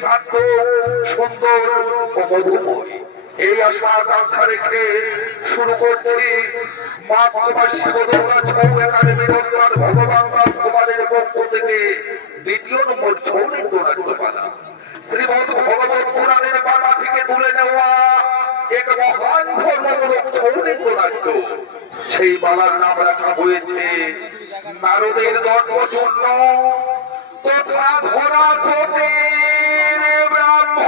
শান্ত সুন্দর ও মধুময় এই আশা আকাঙ্ক্ষা রেখে শুরু করছি মাতৃভা শিবদুর্গা ছৌ একাডেমির ওস্তাদ ভগবান রাজকুমারের পক্ষ থেকে দ্বিতীয় নম্বর ছৌ নৃত্য নাট্যপালা শ্রীমদ ভগবত পুরাণের পাতা থেকে তুলে নেওয়া এক মহান ধর্মমূলক ছৌ নৃত্য নাট্য। সেই পালার নাম রাখা হয়েছে নারদের দর্পচূর্ণ তথা ধরাসতে ব্রাহ্মণ।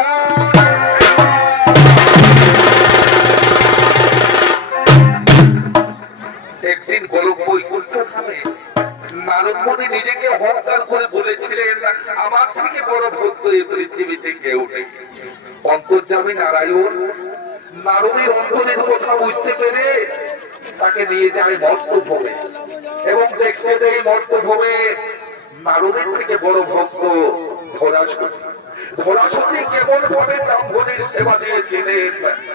একদিন গোলক বৈকুণ্ঠ ধামে নারদ মুনি নিজেকে অহংকার করে বলেছিলেন, আমার থেকে বড় ভক্ত এই পৃথিবীতে কেউ নেই। অন্তর্যামী নারায়ণ নারদের অন্তরের কথা বুঝতে পেরে তাকে নিয়ে যায় মর্তভূমে এবং দেখতে দেয় মর্তভূমে নারদের থেকে বড় ভক্ত ধরাসতি। ধরাসতি কেমন ভাবে ব্রাহ্মণের সেবা দিয়েছিলেন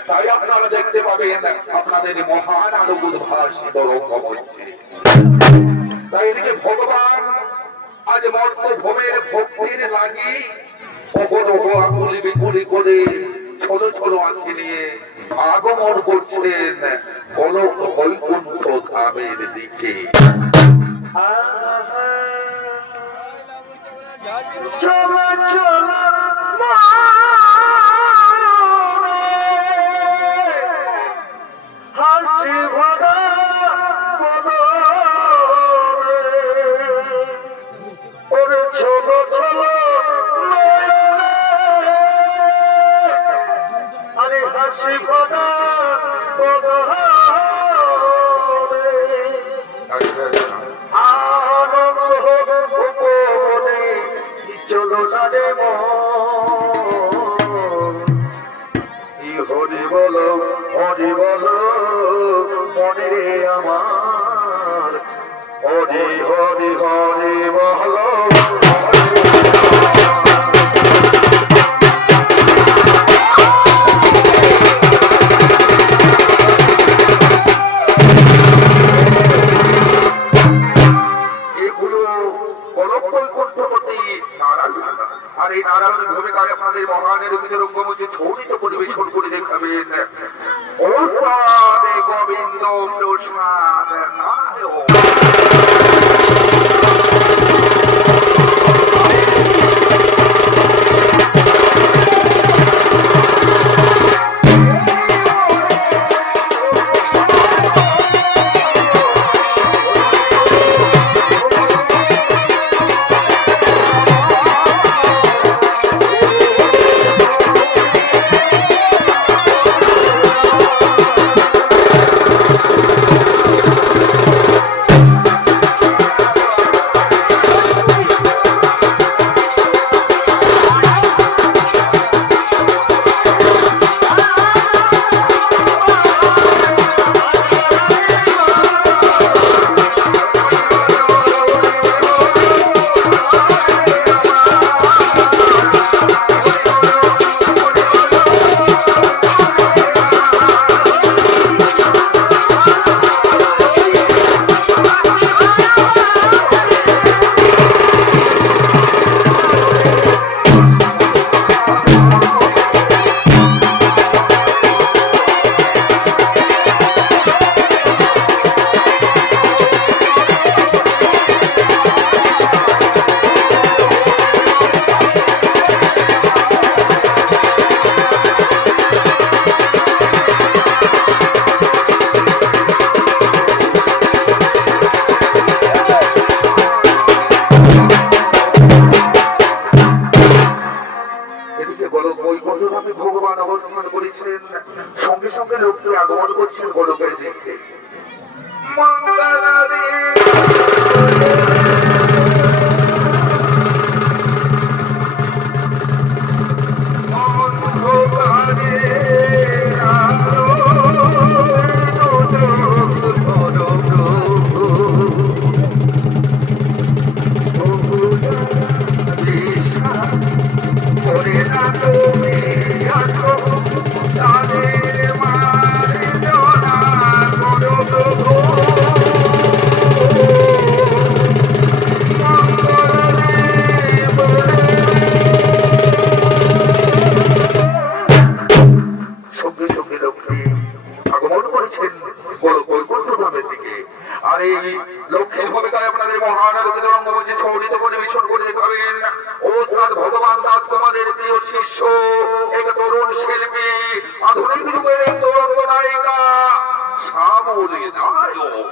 তাই আপনারা দেখতে পাবেন আপনাদের মহান আলোক উদ্ভাস বরঙ্গম হচ্ছে। তাই এদিকে ভগবান আজ মর্তভূমের ভক্তির লাগি অবরোহ আকুলি বিকুলি করে ছোট ছোট আঁখি নিয়ে আগমন করছেন গোলক বৈকুণ্ঠ ধামের দিকে। চলো চলো হাসি ভরা ওরে চলো চলো আরে হাসি ভরা চলো তারে হরি বলো মনে রে আমার হরি হরি হরি বলো। আর এই নারায়ণের ভূমিকায় আপনাদের মহানের রঙ্গমঞ্চে ছৌনিত পরিবেশন করে দেখাবেন ওস্তাদ গোবিন্দ প্রসাদ নারায়ণ। ভগবান অবস্থান করেছেন, সঙ্গে সঙ্গে লোকটি আগমন করছেন গোলকের দিকে। ভগবানের প্রিয় শিষ্য, এক তরুণ শিল্পী, আধুনিক যুগের এক তরুণ নায়িকা, শ্যামলী নায়ক।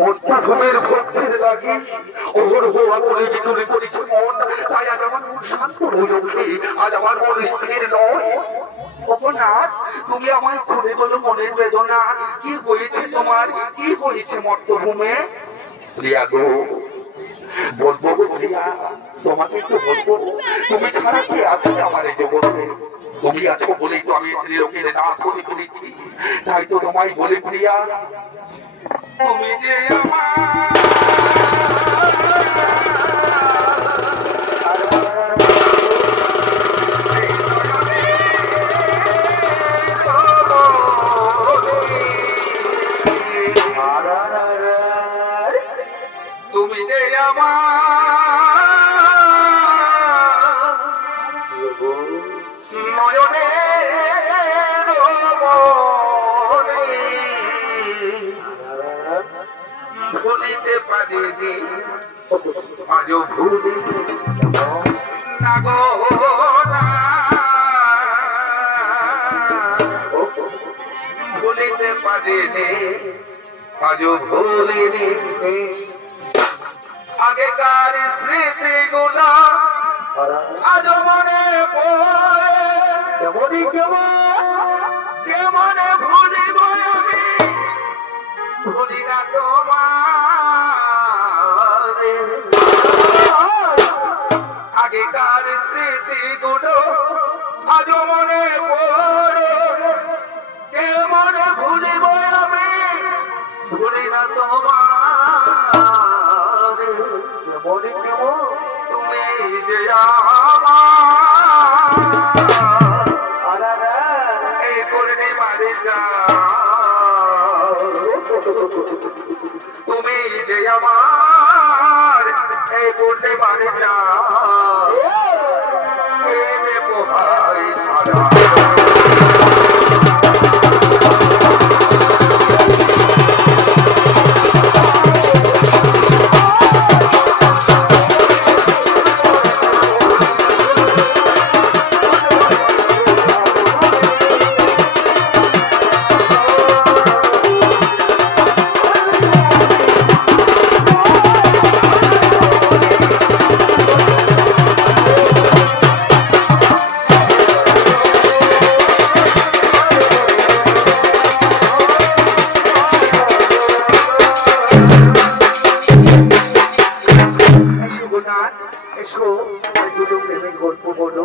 মধ্যভূমির ভক্তির লাগে করেছে মন, তাই আজ আমার মন শান্ত হয়ে ওঠে, আজ আমার মন স্থির নয়। ভগনাথ, তুমি আমায় খুলে বলো মনের বেদনা, কি হয়েছে তোমার, কি হয়েছে মধ্যভূমে? প্রিয়া গো, বলবো গো প্রিয়া, তোমাকে একটু বলবো, তুমি ছাড়া কি আছে আমার এই জগতে? তুমি আছো বলেই তো আমি ত্রিলোকের নাথ হয়ে বলেছি, তাই তো তোমায় বলে প্রিয়া, তুমি যে তুমি যে নয়নে ভুলিতে পারিনি, আজও ভুলি না গো, ভুলিতে পারিনি, আজও ভুলিনি আগেকার স্মৃতিগুলো, আজ মনে পড়ে কেমনই কেমনে ভুলিব আমি, ভুলি না তোমার আগেকার স্মৃতিগুলো, আজ মনে পড়ে কেমনে ভুলিব আমি, ভুলি না তোমার কেমনই কেমন তুমি যে আমার এই পূর্ণিমারে তুমি যে আমার এই পূর্ণিমারে দেবো ভাই সারা। দুটো প্রেমের গল্প বলো,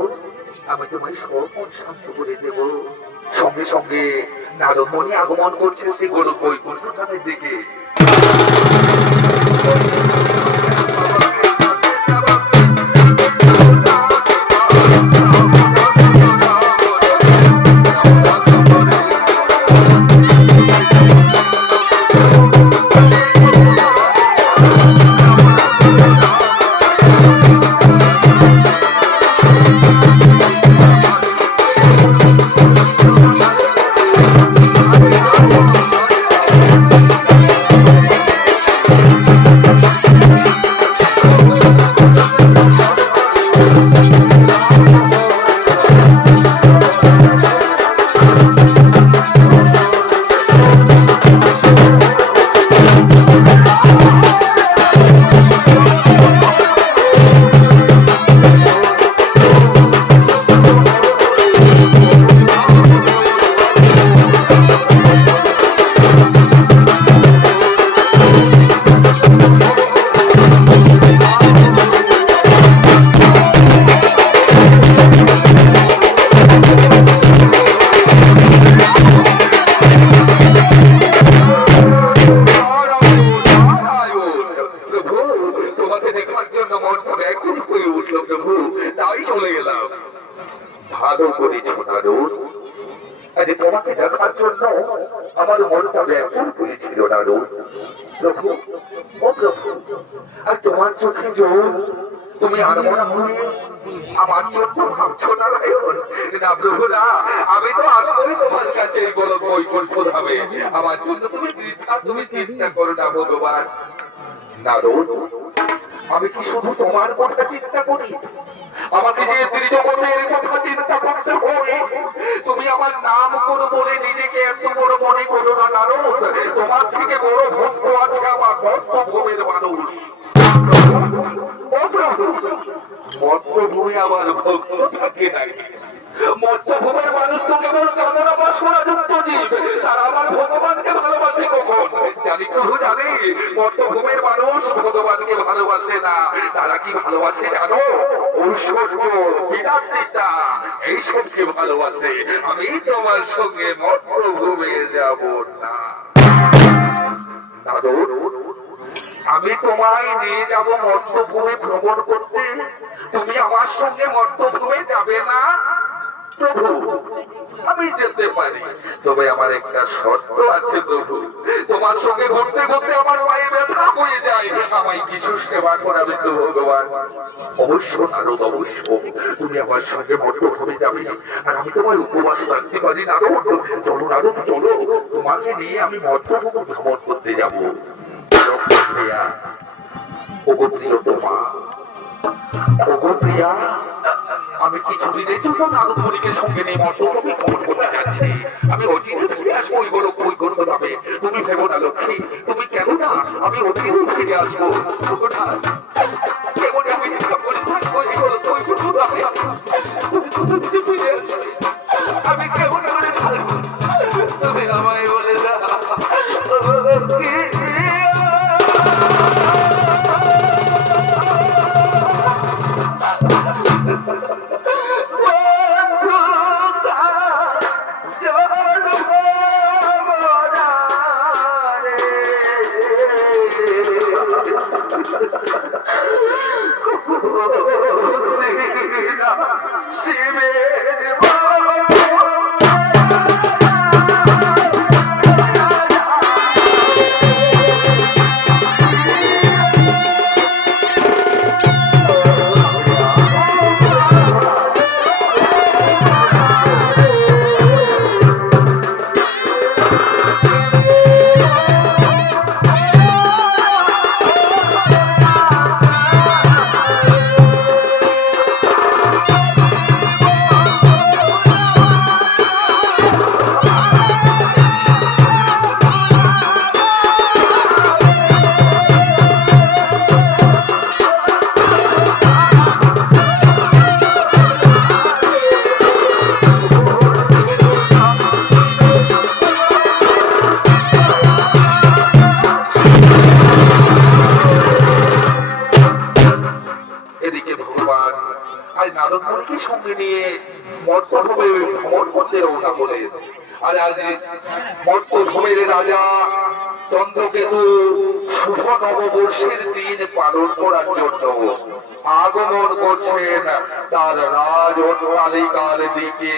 আমি তোমায় সব মন শান্ত করে দেব। সঙ্গে সঙ্গে নারদমণি আগমন করছে সেই গোলক বৈকুণ্ঠ ধামের দিকে। তোমাকে দেখার জন্য আমার মনটা ব্যাকুল করেছিল নারদ। প্রভু, ও প্রভু, আর তোমার চোখে জল, তুমি আনমনা হয়ে আমার জন্য ভাবছো নারায়ণ? না প্রভু না, আমি তো আসবই তোমার কাছে এই গোলক বৈকুণ্ঠ ধামে। আমার জন্য তুমি চিন্তা করো না ভগবান। নারদ, আমি কি শুধু তোমার কথা চিন্তা করি? আমাকে যে ত্রিজগতের কথা চিন্তা করতে হয়। তুমি আমার নাম করো বলে নিজেকে এত বড় মনে করো না নারদ। তোমার থেকে বড় ভক্ত আছে আমার মর্তভূমির মানুষ। মর্তভূমি আমার ভক্ত থাকে নাই। মর্তভূমির মানুষ তো কেবল কামনা বাসনা যুক্ত জীব, তারা আমার ভগবানকে ভালোবাসে কখন? জানি প্রভু জানি, মর্তভূমির মানুষ ভগবানকে ভালোবাসে না। তারা কি ভালোবাসে জানো? ঐশ্বর্য, বিলাসিতা, এইসবকে ভালোবাসে। আমি তোমার সঙ্গে মর্তভূমে যাব না। নারদ, আমি তোমায় নিয়ে যাব মর্তভূমি ভ্রমণ করতে, তুমি আমার সঙ্গে মর্তভূমে যাবে না? প্রভু, আমি যেতে পারি, তবে আমার একটা শর্ত আছে প্রভু। তোমার সঙ্গে ঘুরতে ঘুরতে আমার পায়ে ব্যথা হয়ে যায়, আমায় কিছু সেবা করাবে তো ভগবান? অবশ্য নারদ, অবশ্য তুমি আমার সঙ্গে মর্তভূমে যাবে, আর আমি তোমার উপবাস রাখতে পারি নারদ। চলো নারদ, চলো, তোমাকে নিয়ে আমি মর্তভূমি ভ্রমণ করতে যাবো। আমি কিছুদিনের জন্য নারদমণিকে সঙ্গে নিয়ে মর্তভূমি ভ্রমণ করতে যাচ্ছি। আমি অচিরে ফিরে আসবো ওই গোলক বৈকুণ্ঠ ধামে। তুমি ভেবো না লক্ষ্মী, তুমি কেন না, আমি অচিরে ফিরে আসবো। কেমন আমি করে থাকবো এই গোলক বৈকুণ্ঠ ধামে? তুমি কোথা থেকে ফিরে আসবে? আমি কেমন করে থাকবো? তুমি আমায় বলে না। আর নারদ মুনিকে সঙ্গে নিয়ে মর্তভূমে ভ্রমণ করতে রওনা হলেন। আর আজ মর্তভূমের রাজা চন্দ্রকেতু শুভ নববর্ষের দিন পালন করার জন্য আগমন করছেন তার রাজ অট্টালিকার দিকে।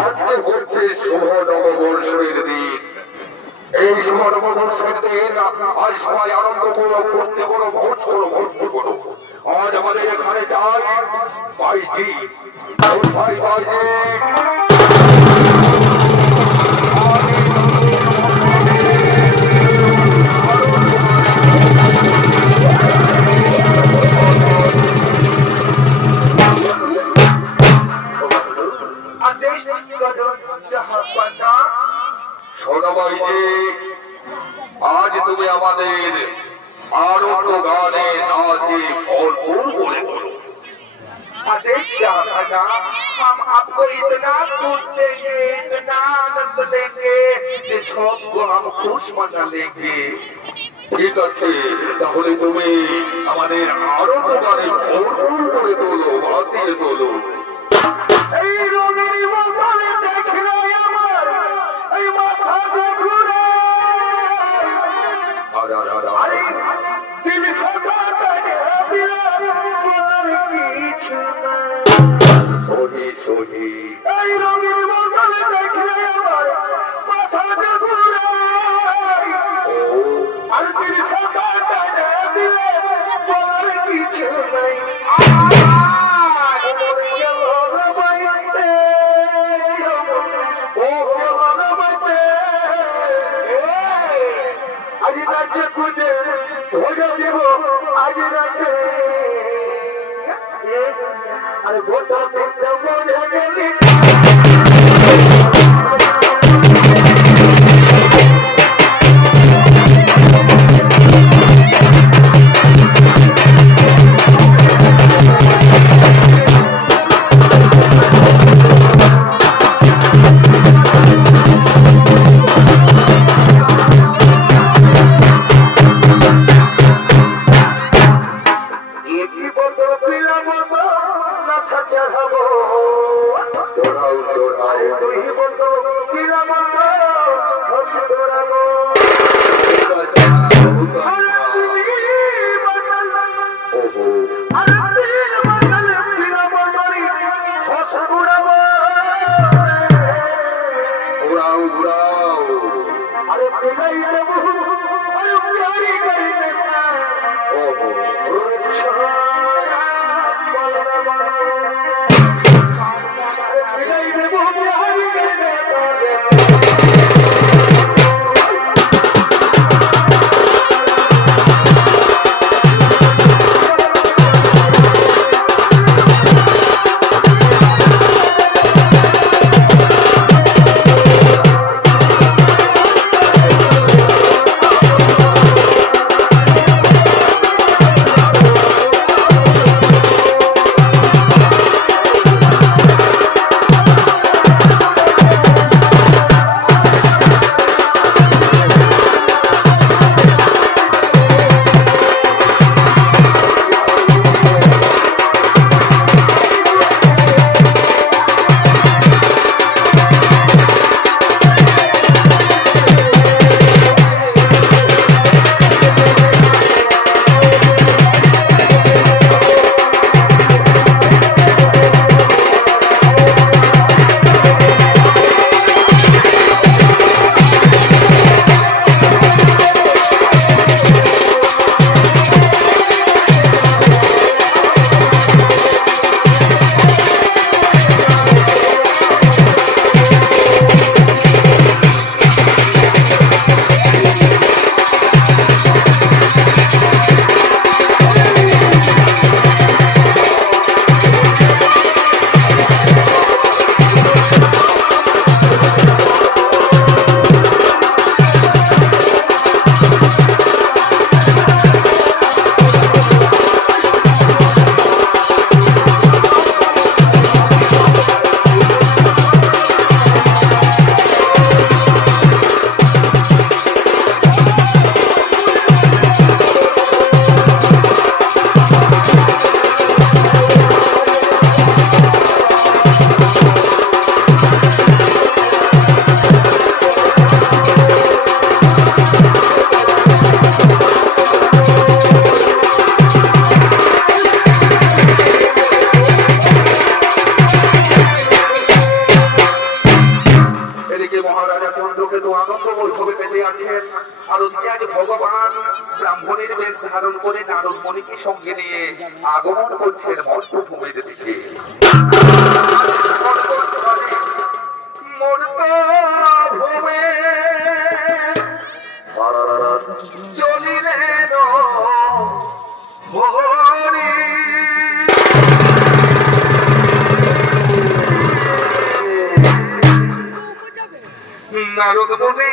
আজকে হচ্ছে শুভ নববর্ষের দিন। এই শুভ নববর্ষের দিন আজ সবাই আনন্দ করো, ফুর্তি করো, ভোজ করো, ভক্তি করো। আজ আমাদের এখানে যাই বাইজি, ভাই বাইজি আজ তুমি আমাদের আনন্দ গানে নাচে ভরপুর করে বলো। देखिए राजा, हम आपको इतना दूध देंगे, इतना आनंद देंगे कि सबको हम खुश मना लेंगे। ঠিক আছে, তাহলে তুমি আমাদের আরো দোকানে ভরপুর করে তোলো, বাতিয়ে তোলো। এই রঙের বদলে দেখলে আমার এই মাথাটা ঘুরে। আরে দিল সদাটা দিলে বলার কিছু নাই। সহি সহি। এই রঙের বদলে দেখলে আমার মাথাটা ঘুরে। আর দিল সদাটা দিলে বলার কিছু নাই। আজি রাজ্যে খুঁজে ধরে দিব আজি রাজ্যে আরে ভোটা দিতে মরে গেলি। ব্রাহ্মণের বেশ ধারণ করে নারদ মণিকে সঙ্গে নিয়ে আগমন করছেন মর্তভূমির দিকে। মর্তভূমে চলিলেন হরি নারদ মুনি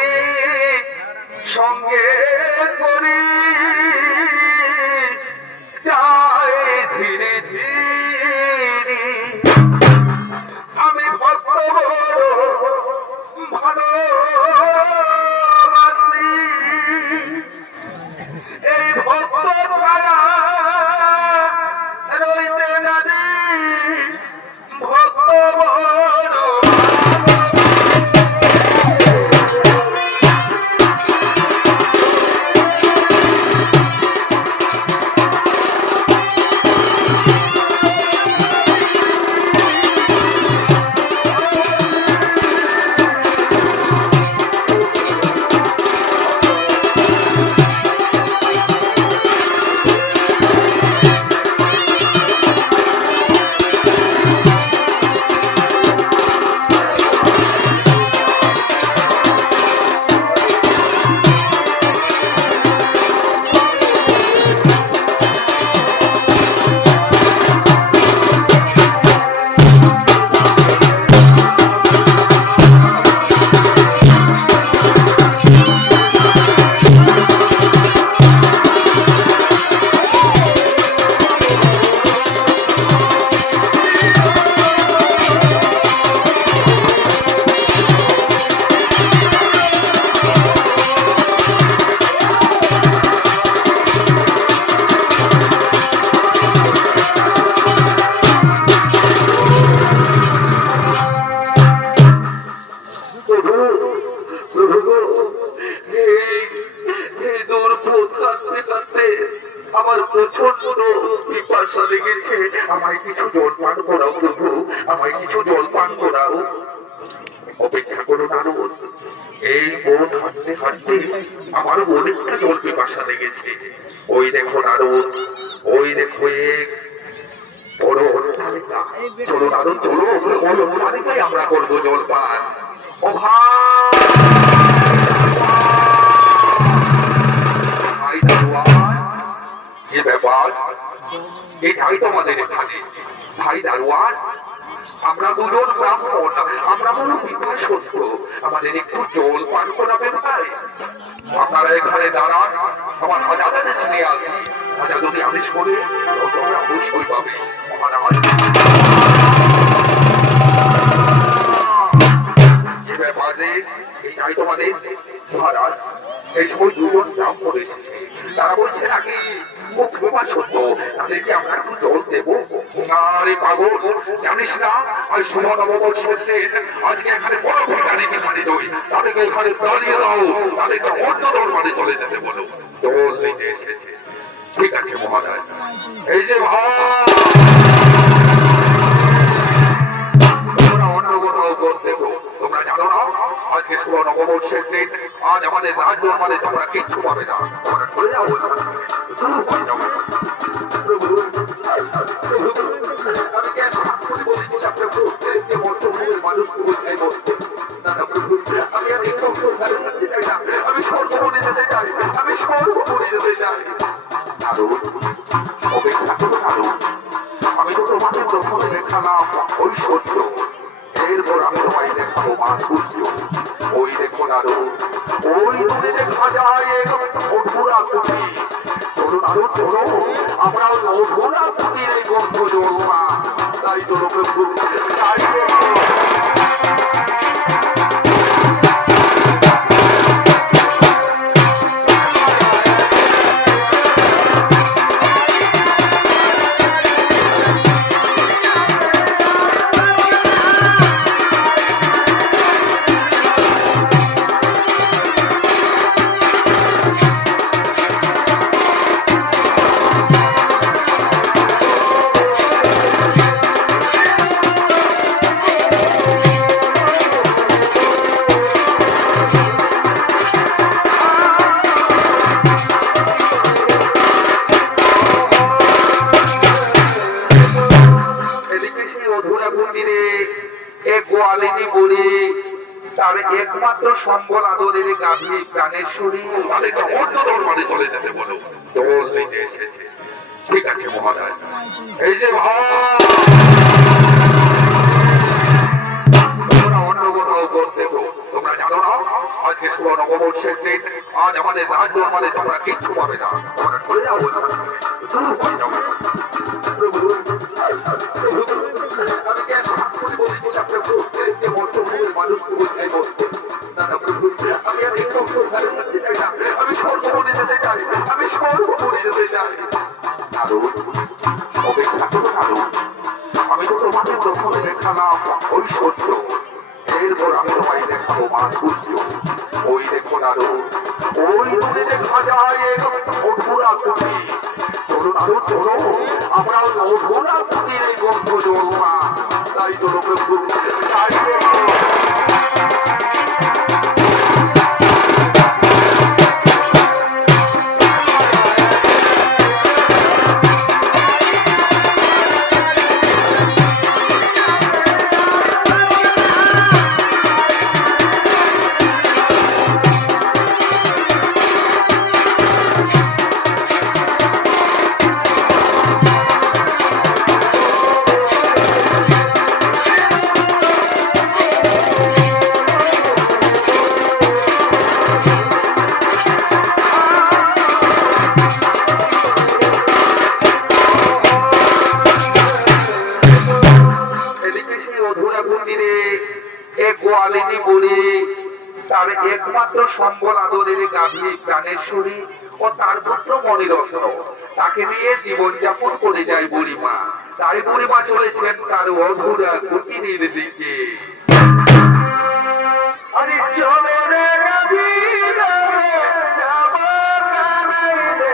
সঙ্গে করে যায় ধীরে ধীরে আমার প্রচন্ড পিপাসা লেগেছে, আমায় কিছু জল পান করাও প্রভু, আমায় কিছু জল পান করাও। অপেক্ষা করো নারদ, এই বোধ হাঁটতে হাঁটতে আমারও অনেকটা জল পিপাসা লেগেছে। ওই দেখো নারদ, ওই দেখো এক বড় অট্টালিকা। চলো নারদ চলো, ওই অট্টালিকায় আমরা করবো জল পান। ও ভাই দারোয়ান, কি ব্যাপার? এটাই তোমাদের এখানে ভাই দারোয়ান? আমরা দুজন ব্রাহ্মণ, আমরা বলো পিপাসক্ত, আমাদের একটু জল পান করাবেন ভাই? আপনারা এখানে দাঁড়ান, আমার হাজার ছেলে আছে, হাজার যদি আদেশ করে তোমরা অবশ্যই পাবে। মহারাজ কি ব্যাপার রে, এটাই তোমাদের? মহারাজ এই সময় দুজন নাম পড়েছে, তারা বলছে নাকি খুব পিপাসক্ত, তাদেরকে আমরা একটু জল দেবো। আরে পাগল, জানিস না আর সুমন নববর্ষের দিন আজকে এখানে বড় ভিখারি ভিখারি দই, তাদেরকে এখানে দাঁড়িয়ে দাও, তাদেরকে অন্য দরবারে চলে যেতে বলো। জল নিতে এসেছে। ঠিক আছে মহারাজ। এই যে ভাই তোমরা অন্য কোথাও জল দেবো, তোমরা জানো না আজকে সুমন নববর্ষের দিন, আজ আমাদের রাজ দরবারে তোমরা কিচ্ছু পাবে না, তোমরা চলে যাও। আমি কেন বলেছিলাম প্রভু যে মধ্যভূমির মানুষকে বলতে বলতে আমি আর একটু যেতে চাই না, আমি স্বর্গমনে যেতে চাই, আমি স্বর্গমনে যেতে চাই। দারুণ অপেক্ষা করো দারুণ, আমি তো তোমাকে প্রথমে দেখালাম ঐশ্বর্য, এরপর আমি তোমায় দেখাবো মাধুর্য। ওই দেখো দারুণ, ওই দূরে দেখা যায় অধুরা কুটি। চলুন আরো চলো, আমরা ওই অধুরা কুটির এই গন্ধ জল না, তাই চলো প্রভু, তাই তার একমাত্র সম্বল আদরের গাভী প্রাণেশ্বরী, তাদেরকে অন্য দরবারে চলে যেতে বলো। জল নিতে এসেছে। ঠিক আছে মহারাজ। এই যে ভাই তোমরা অন্য কোথাও জল দেবো, তোমরা জানো না আজকে সুবর্ণ নববর্ষের দিন, আজ আমাদের রাজ দরবারে তোমরা কিচ্ছু পাবে না, তোমরা চলে যাও। আমি কেন বলেছিলাম প্রভু যে মধ্যভূমির মানুষকে বলতে বলতে আমি আর একটু যেতে চাই না, আমি স্বর্গমনে যেতে চাই, আমি স্বর্গমনে যেতে চাই। দারুণ অপেক্ষা করো দারুণ, আমি তো তোমাকে প্রথমে দেখালাম ঐশ্বর্য, এরপর আমি তোমায় দেখাবো মাধুর্য। ওই দেখো দারুণ, ওই দূরে দেখা যায় অধুরা কুটি। চলুন আরো চলো, আমরা ওই অধুরা কুটির এই গন্ধ জল না, তাই চলো প্রভু, তাই তার একমাত্র সম্বল আদরের গাভী প্রাণেশ্বরী ও তার পুত্র মণিরত্ন, তাকে নিয়ে জীবনযাপন করে যায় বুড়িমা। তাই বুড়িমা চলেছেন তার অধুরা কুটিরের দিকে। আরে চলো রে গাভী রে, যাবো কানাই রে।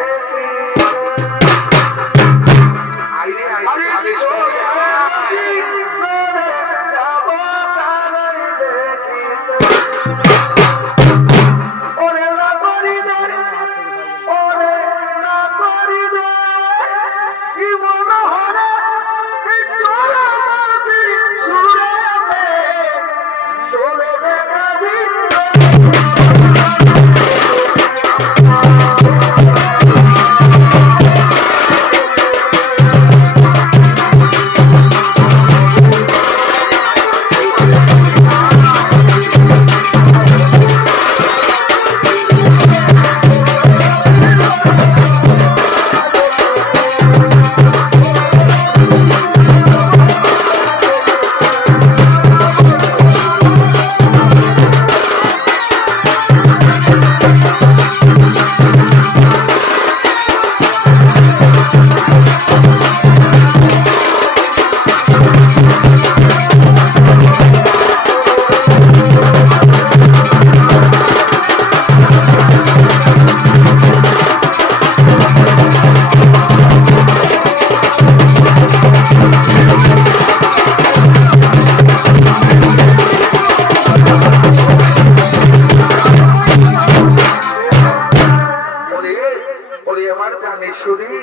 ওরে আমার প্রাণেশ্বরী,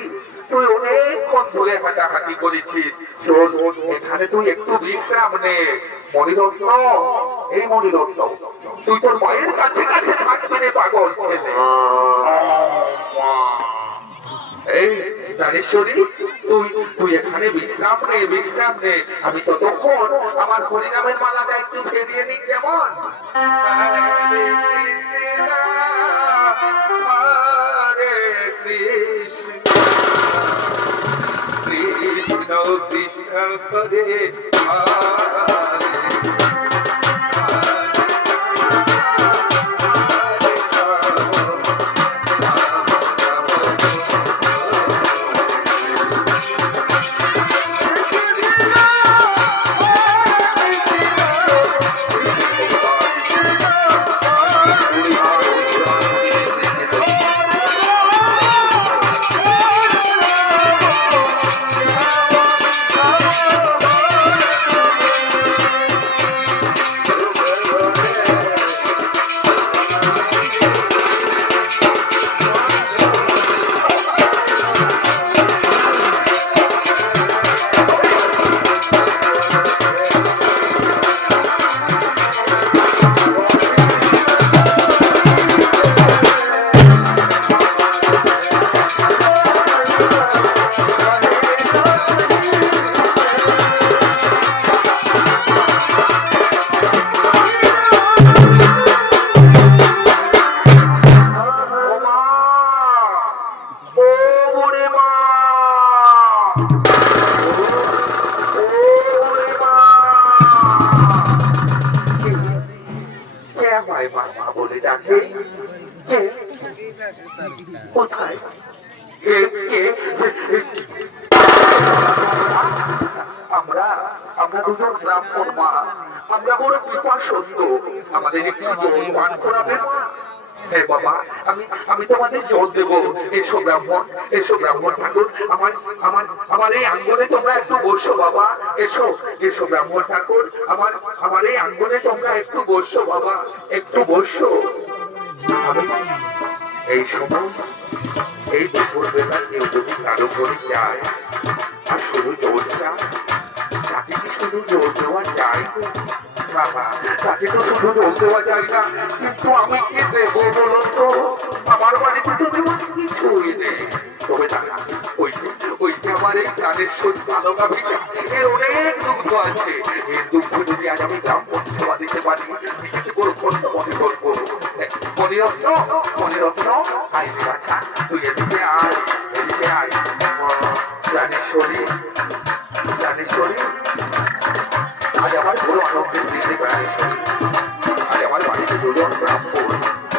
তুই অনেকক্ষণ ধরে হাঁটাহাঁটি করেছিস, চল এখানে তুই একটু বিশ্রাম নে। মণিরত্ন, এই মণিরত্ন, তুই তোর মায়ের কাছে কাছে থাকবি রে পাগল ছেলে। এই প্রাণেশ্বরী, তুই এখানে বিশ্রাম নে, বিশ্রাম নে। আমি ততক্ষণ আমার হরিনামের মালাটা একটু ফেরিয়ে নিই, কেমন? হরে কৃষ্ণ, হরে কৃষ্ণ, কৃষ্ণ কৃষ্ণ হরে হরে। আমরা দুজন ব্রাহ্মণ মা, আমরা বড় পিপাসন্ত, আমাদের একটু জল পান করাবে মা। হে বাবা, আমি তোমাদের জল দেবো। এসো ব্রাহ্মণ, এসো ব্রাহ্মণ ঠাকুর, আমার আমার আমার এই আঙ্গনে তোমরা একটু বসো বাবা। এসো এসো ব্রাহ্মণ ঠাকুর, আমার এই আঙ্গনে তোমরা একটু বসো বাবা, একটু বসো। আমি এই সময়, এই দুপুর বেলা কেউ যদি কারো করে যায় আর শুধু জল চায়, তাকে কি শুধু জল দেওয়া যায়? বাবা, তাকে তো শুধু জল দেওয়া যায় না, কিন্তু আমি কি দেবো বলো তো? আমার বাড়িতে তো তেমন কিছুই নেই। তবে দাদা, ওই যে আমার এই প্রাণেশ্বর বালকা ভিটা, এর অনেক দুগ্ধ আছে। এর দুগ্ধ যদি আজ আমি ব্রাহ্মণ সেবা দিতে পারি, কিছু করে মনে করবো। মণিরত্ন, মণিরত্ন, আয় বাছা, তুই এদিকে আয়, এদিকে আয়। প্রাণেশ্বরী, প্রাণেশ্বরী, আজ আমার বড় আনন্দের দিনে প্রাণেশ্বরী। আজ আমার বাড়িতে দুজন ব্রাহ্মণ,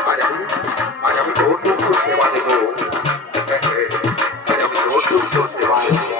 আজ আমি তোর দুঃখ সেবা দেবো। আজ আমি তোর দুঃখ সেবা দেবো।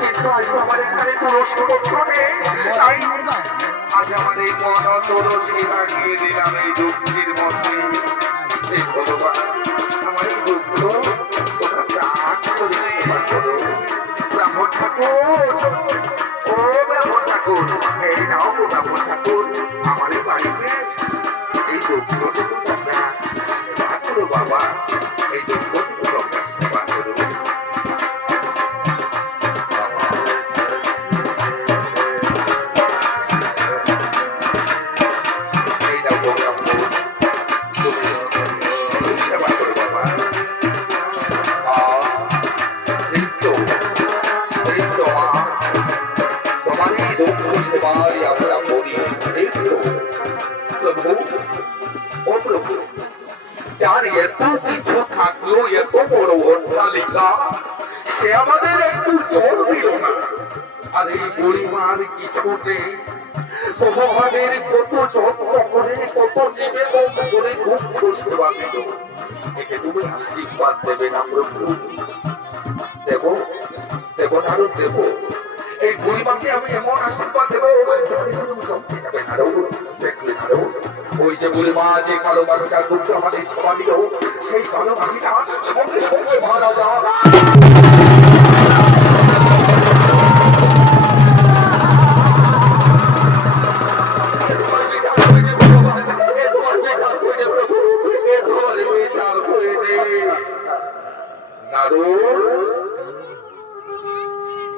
কিন্তু আজ আমার এখানে তুলসী নেই, তাই আজ আমার এই মন তুলসী লাগিয়ে দিলাম এই দুঃখের মধ্যে। এই ভগবান, আমার এই দুঃখ ব্রাহ্মণ ঠাকুর, ও ব্রাহ্মণ ঠাকুর, এই নাও গো ব্রাহ্মণ ঠাকুর, আমার এই বাড়িতে এই দুঃখ করো বাবা, এই দুঃখ সেবা করো। অন্ধ সেবায় আমরা করি। এই তো, প্রভু, ও প্রভু, যার এত কিছু থাকলো, এত বড় অট্টালিকা, সে আমাদের একটু জল দিল না। আর এই গরিমার কিছুতে ভগবানের কত যত্ন করে, কত নিবেদন করে দুঃখ সেবা দিল। একে তুমি আশীর্বাদ দেবে না প্রভু? দেব, দেব না আরো দেব। এই গরিমাকে আমি এমন আশীর্বাদ দেবো, যাবে না দেখবে না। ওই যে বুড়িমা যে কালো বাড়িটা দুঃখ আমাদের সভা দিল, সেই কালো বাড়িটা সঙ্গে সঙ্গে মারা যায়।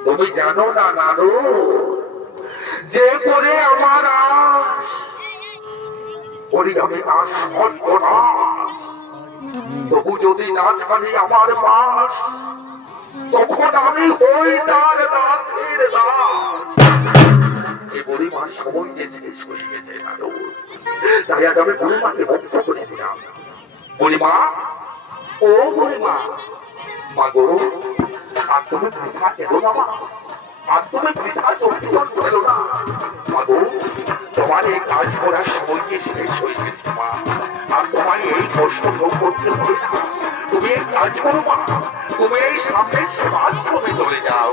তুমি জানো না নারু, যে করে আমার আমি নাচ করব না, তবু যদি নাচ খানি আমার পাশ, তখন আমি হই তার নাচের দাস। এই বুড়িমার সময় যে শেষ হয়ে গেছে নারু, তাই আজ আমি বুড়িমাকে মুক্ত করেছিলাম। বুড়িমা, ও বুড়িমা, মা গো, আর তুমি বৃথা এলো না মা, আর তুমি বৃথা চর্চন করো না। মা গো, তোমার এই কাজ করার সময় যে শেষ হয়ে গেছে মা, আর তোমার এই কষ্ট ভোগ করতে হবে না। তুমি এই কাজ করো মা, তুমি এই সামনের সেবাশ্রমে চলে যাও,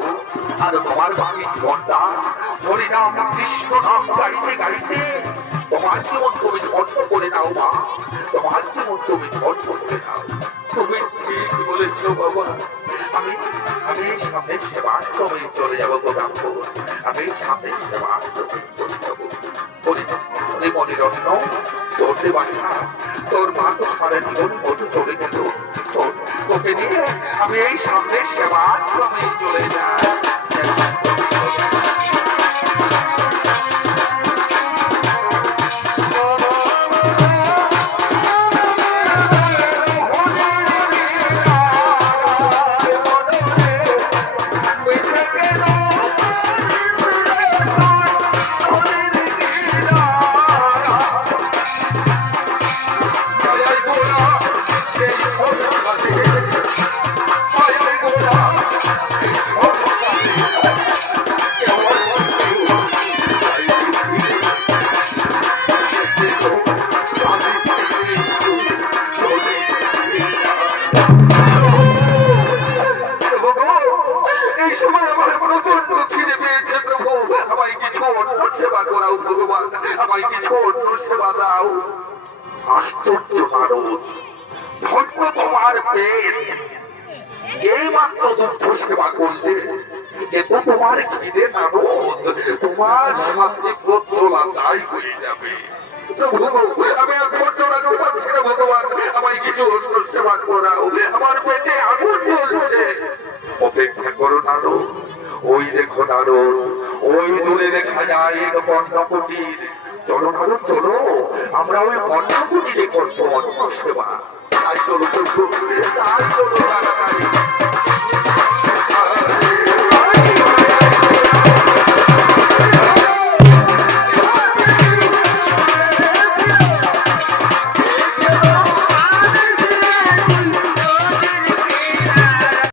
আর তোমার বাকি জীবনটা হরিনাম কৃষ্ণ নাম গাইতে গাইতে তোমার জীবন তুমি ধন্য করে নাও মা, তোমার জীবন তুমি ধন্য করে নাও। তুমি ঠিক বলেছ বাবা, আমি এই সামনের সেবাশ্রমে চলে যাবো গো বাবু, আমি এই সামনের সেবাশ্রমে চলে যাবো। মনে রত্ন, তোর যে বাসা, তোর মা তো সারা জীবন মতো চলে গেল, তোকে নিয়ে আমি এই সামনের সেবাশ্রমে চলে যাই। সেবা করাও ভগবান, আমায় কিছু অন্য সেবা দাও। আশ্চর্য নারদ, ধন্য তোমার পেট, এই মাত্র দুঃখ সেবা করলে এ তো তোমার খিদে নারদ, তোমার সাথে গোত্রলা দায় হয়ে যাবে। আমি আর ধৈর্য রাখতে পারছি না ভগবান, আমায় কিছু অন্য সেবা করাও, আমার পেটে আগুন জ্বলছে। অপেক্ষা করো নারদ, ওই দেখো নারদ, ওই দূরে দেখা যায় এক বর্ণকুটির। চলো নারদ চলো, আমরা ওই বর্ণকুটিরে করবো অন্য সেবা। তাই চলো, তাই চলো তাড়াতাড়ি।